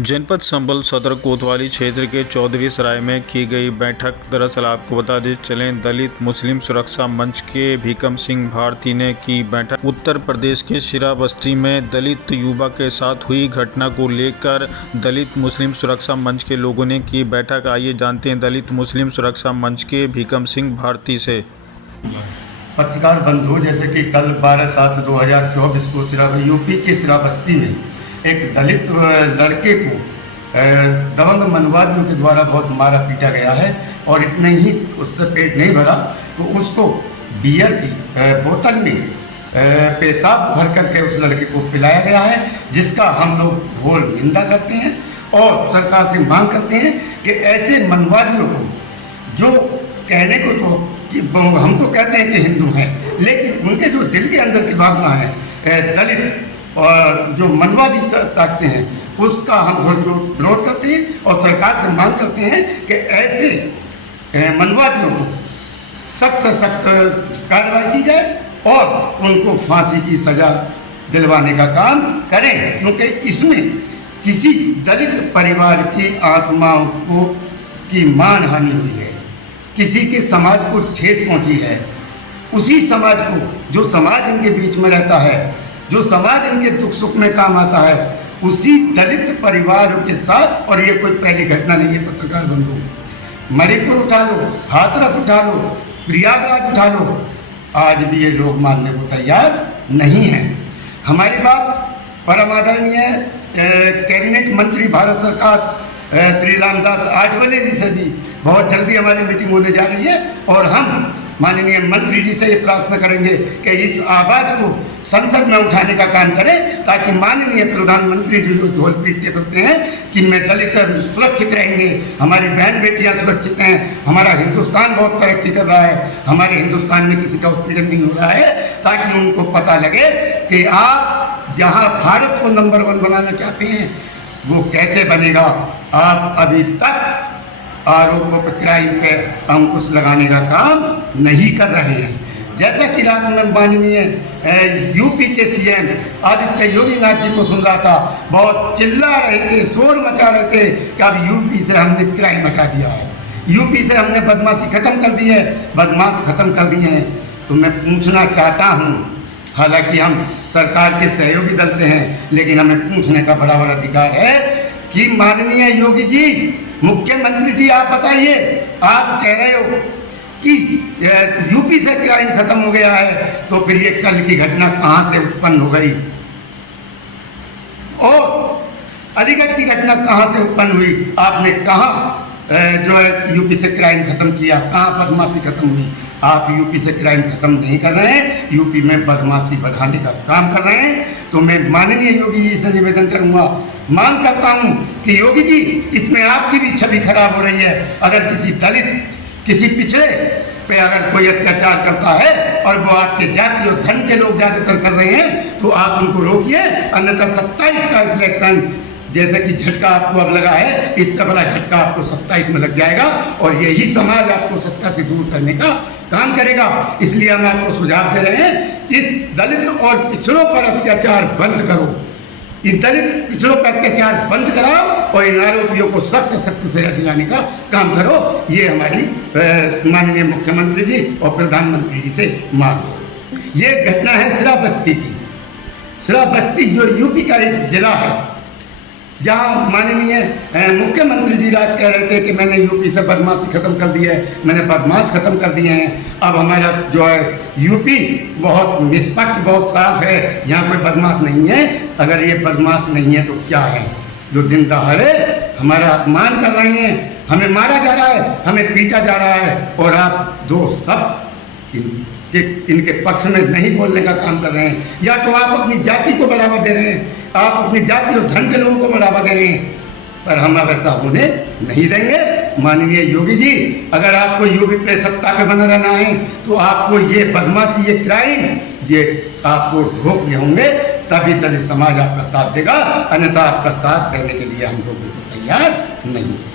जनपद संभल सदर कोतवाली क्षेत्र के चौधरी सराय में की गई बैठक। दरअसल आपको बता दें चलें, दलित मुस्लिम सुरक्षा मंच के भीकम सिंह भारती ने की बैठक। उत्तर प्रदेश के श्रावस्ती में दलित युवा के साथ हुई घटना को लेकर दलित मुस्लिम सुरक्षा मंच के लोगों ने की बैठक। आइए जानते हैं दलित मुस्लिम सुरक्षा मंच के भीकम सिंह भारती से। पत्रकार बंधु, जैसे कि कल 12/7/2024 को यूपी के श्रावस्ती में एक दलित लड़के को दबंग मनवादियों के द्वारा बहुत मारा पीटा गया है और इतने ही उससे पेट नहीं भरा तो उसको बियर की बोतल में पेशाब भर करके उस लड़के को पिलाया गया है, जिसका हम लोग घोर निंदा करते हैं और सरकार से मांग करते हैं कि ऐसे मनवादियों को, जो कहने को तो कि हमको कहते हैं कि हिंदू हैं, लेकिन उनके जो दिल के अंदर की भावना है दलित और जो मनवादी ताकते हैं, उसका हम विरोध करते हैं और सरकार से मांग करते हैं कि ऐसे मनवादियों को सख्त से सख्त कार्रवाई की जाए और उनको फांसी की सजा दिलवाने का काम करें, क्योंकि इसमें किसी दलित परिवार की आत्माओं को की मानहानि हुई है, किसी के समाज को ठेस पहुंची है। उसी समाज को, जो समाज इनके बीच में रहता है, जो समाज इनके दुख सुख में काम आता है, उसी दलित परिवार के साथ, और ये कोई पहली घटना नहीं है पत्रकार बंधु, मणिपुर उठा लो, हाथरस उठा लो, प्रयागराज उठा लो, आज भी ये लोग मानने को तैयार नहीं हैं। हमारी बात परम आदरणीय कैबिनेट मंत्री भारत सरकार श्री रामदास आठवले जी से भी बहुत जल्दी हमारी मीटिंग होने जा रही है और हम माननीय मंत्री जी से ये प्रार्थना करेंगे कि इस आवाज़ को संसद में उठाने का काम करें, ताकि माननीय प्रधानमंत्री जी जो ढोल पीटते करते हैं कि मैं दलित सुरक्षित रहेंगे, हमारी बहन बेटियां सुरक्षित हैं, हमारा हिंदुस्तान बहुत तरक्की कर रहा है, हमारे हिंदुस्तान में किसी का उत्पीड़न नहीं हो रहा है, ताकि उनको पता लगे कि आप जहां भारत को नंबर 1 बनाना चाहते हैं वो कैसे बनेगा। आप अभी तक आरोपों पर, क्राइम पे अंकुश लगाने का काम नहीं कर रहे हैं। जैसा कि रात में माननीय यूपी के सीएम आदित्य योगी नाथ जी को सुन रहा था, बहुत चिल्ला रहे थे, शोर मचा रहे थे कि अब यूपी से हमने क्राइम हटा दिया है, यूपी से हमने बदमाशी खत्म कर दी है, बदमाश खत्म कर दिए हैं। तो मैं पूछना चाहता हूँ, हालांकि हम सरकार के सहयोगी दल से हैं, लेकिन हमें पूछने का बड़ा बड़ा अधिकार है कि माननीय योगी जी, मुख्यमंत्री जी, आप बताइए, आप कह रहे हो कि यूपी से क्राइम खत्म हो गया है, तो फिर ये कल की घटना कहाँ से उत्पन्न हो गई और अलीगढ़ की घटना कहाँ से उत्पन्न हुई? आपने कहाँ जो है यूपी से क्राइम खत्म किया, कहाँ बदमाशी खत्म हुई? आप यूपी से क्राइम खत्म नहीं कर रहे हैं, यूपी में बदमाशी बढ़ाने का काम कर रहे हैं। तो मैं माननीय योगी जी से निवेदन करूंगा, मांग करता हूं कि योगी जी, इसमें आपकी भी छवि खराब हो रही है। अगर किसी दलित, किसी पिछड़े पे अगर कोई अत्याचार करता है और वो आपके जाति और धर्म के लोग ज़्यादातर कर रहे हैं, तो आप उनको रोकिए, अन्यथा 27 का इलेक्शन जैसे कि झटका आपको अब लगा है, इससे बड़ा झटका आपको 27 में लग जाएगा और यही समाज आपको सत्ता से दूर करने का काम करेगा। इसलिए हम आपको सुझाव दे रहे हैं, इस दलित और पिछड़ों पर अत्याचार बंद करो, इन दलित पिछड़ों पर अत्याचार बंद कराओ और इन आरोपियों को सख्त से सख्त सजा दिलाने का काम करो। ये हमारी माननीय मुख्यमंत्री जी और प्रधानमंत्री जी से मांग है। ये घटना है श्रावस्ती की। श्रावस्ती जो यूपी का एक जिला है, जहाँ माननीय मुख्यमंत्री जी राज कह रहे थे कि मैंने यूपी से बदमाशी खत्म कर दी है, मैंने बदमाश खत्म कर दिए हैं। अब हमारा जो है यूपी बहुत निष्पक्ष, बहुत साफ है, यहाँ कोई बदमाश नहीं है। अगर ये बदमाश नहीं है तो क्या है? जो दिन दहाड़े हमारा अपमान कर रहे हैं, हमें मारा जा रहा है, हमें पीटा जा रहा है, और आप दो सब इनके पक्ष में नहीं बोलने का काम कर रहे हैं। या तो आप अपनी जाति को बढ़ावा दे रहे हैं, आप अपनी जाति और धर्म के लोगों को बढ़ावा दे रहे हैं, पर हम वैसा होने नहीं देंगे। माननीय योगी जी, अगर आपको यूपी पे सत्ता पे बना रहना है, तो आपको ये बदमाशी, ये क्राइम, ये आपको रोकने होंगे, तभी दलित समाज आपका साथ देगा, अन्यथा आपका साथ देने के लिए हम लोग तैयार नहीं है।